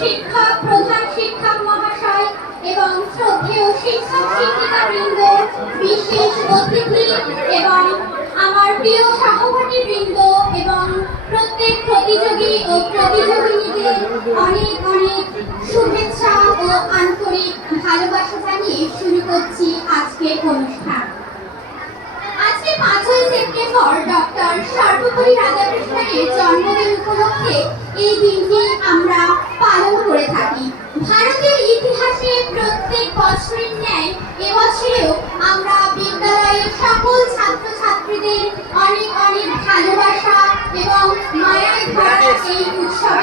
শিক্ষক, প্রধান শিক্ষক মহাশয় এবং শ্রদ্ধেয় শিক্ষক শিক্ষিকাবৃন্দ, বিশেষ অতিথি এবং আমার প্রিয় সহপাঠীবৃন্দ এবং প্রত্যেক প্রতিযোগী ও প্রতিযোগিনীদের অনেক অনেক শুভেচ্ছা ও আন্তরিক ভালোবাসা জানিয়ে শুরু করছি আজকের অনুষ্ঠান। আজকে 5ই সেপ্টেম্বর ডক্টর সর্বপল্লী রাধাকৃষ্ণনের জন্মদিন উপলক্ষে এই দিনটি আমরা পালন করে থাকি। ভারতের ইতিহাসে প্রত্যেক বছরের ন্যায় এবছরেও আমরা বিদ্যালয়ের সকল ছাত্রছাত্রীদের অনেক অনেক ভালোবাসা এবং মায়ায় ভরা এই উৎসবে